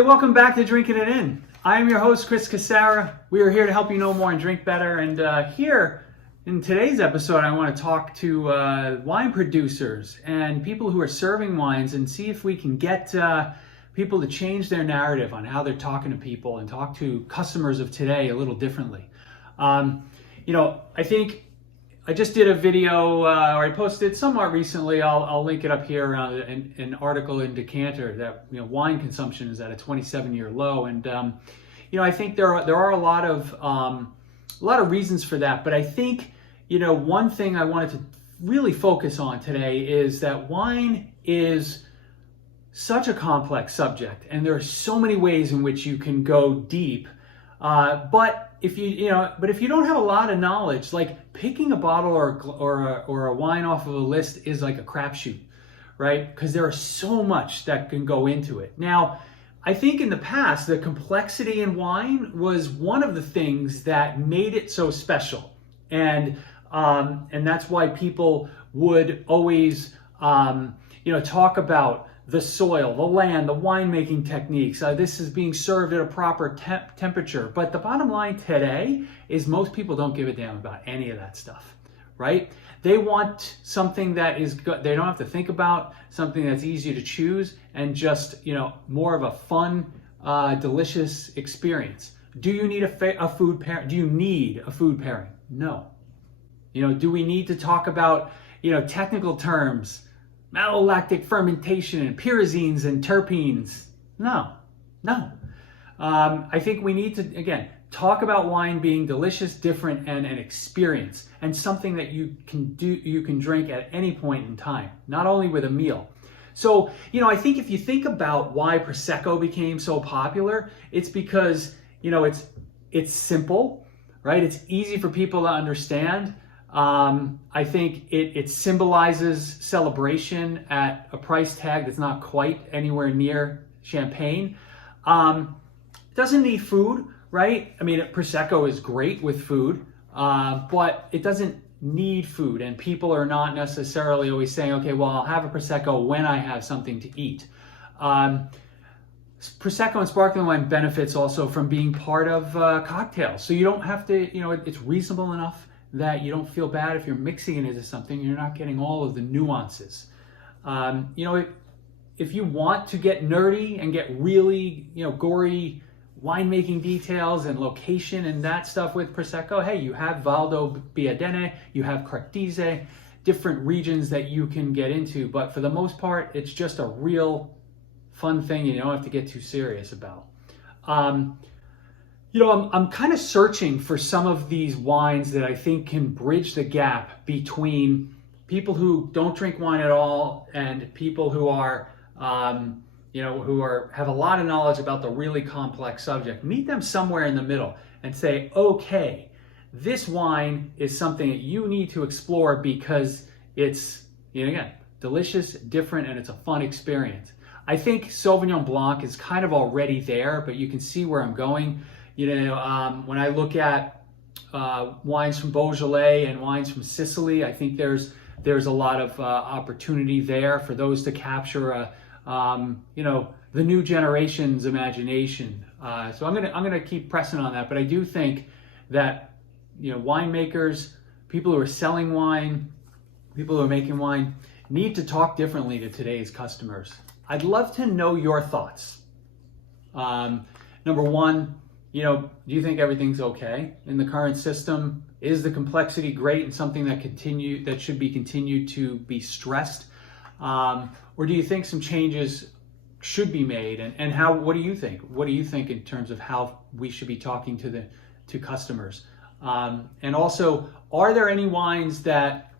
Hey, welcome back to Drinking It In. I am your host, Chris Casara. We are here to help you know more and drink better. And here in today's episode, I want to talk to wine producers and people who are serving wines and see if we can get people to change their narrative on how they're talking to people and talk to customers of today a little differently. I think I just did a video, or I posted somewhat recently. I'll link it up here. An article in Decanter that wine consumption is at a 27-year low, and I think there are a lot of reasons for that. But I think one thing I wanted to really focus on today is that wine is such a complex subject, and there are so many ways in which you can go deep. But if you don't have a lot of knowledge, like picking a bottle or a wine off of a list is like a crapshoot, right? Because there is so much that can go into it. Now, I think in the past, the complexity in wine was one of the things that made it so special, and that's why people would always talk about the soil, the land, the winemaking techniques. This is being served at a proper temperature. But the bottom line today is most people don't give a damn about any of that stuff, right? They want something that is good. They don't have to think about, something that's easy to choose, and just more of a fun, delicious experience. Do you need a food pairing? Do you need a food pairing? No. Do we need to talk about technical terms? Malolactic fermentation and pyrazines and terpenes? No. I think we need to, again, talk about wine being delicious, different, and an experience, and something that you can drink at any point in time, not only with a meal. So, I think if you think about why Prosecco became so popular, it's because, it's simple, right? It's easy for people to understand. I think it symbolizes celebration at a price tag that's not quite anywhere near champagne. It doesn't need food, right? I mean, Prosecco is great with food, but it doesn't need food. And people are not necessarily always saying, okay, well, I'll have a Prosecco when I have something to eat. Prosecco and sparkling wine benefits also from being part of cocktails. So you don't have to, it's reasonable enough that you don't feel bad if you're mixing it into something, you're not getting all of the nuances. If you want to get nerdy and get really, gory winemaking details and location and that stuff with Prosecco, hey, you have Valdo Biadene, you have Cartese, different regions that you can get into. But for the most part, it's just a real fun thing you don't have to get too serious about. I'm kind of searching for some of these wines that I think can bridge the gap between people who don't drink wine at all and people who are, have a lot of knowledge about the really complex subject. Meet them somewhere in the middle and say, okay, this wine is something that you need to explore because it's, again, delicious, different, and it's a fun experience. I think Sauvignon Blanc is kind of already there, but you can see where I'm going. When I look at wines from Beaujolais and wines from Sicily, I think there's a lot of opportunity there for those to capture the new generation's imagination. So I'm gonna keep pressing on that. But I do think that winemakers, people who are selling wine, people who are making wine, need to talk differently to today's customers. I'd love to know your thoughts. Number one, do you think everything's okay in the current system? Is the complexity great and something that should be continued to be stressed? Or do you think some changes should be made? And what do you think? What do you think in terms of how we should be talking to customers? And also, are there any wines that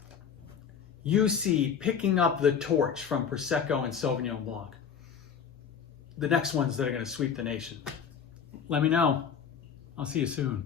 you see picking up the torch from Prosecco and Sauvignon Blanc? The next ones that are going to sweep the nation. Let me know. I'll see you soon.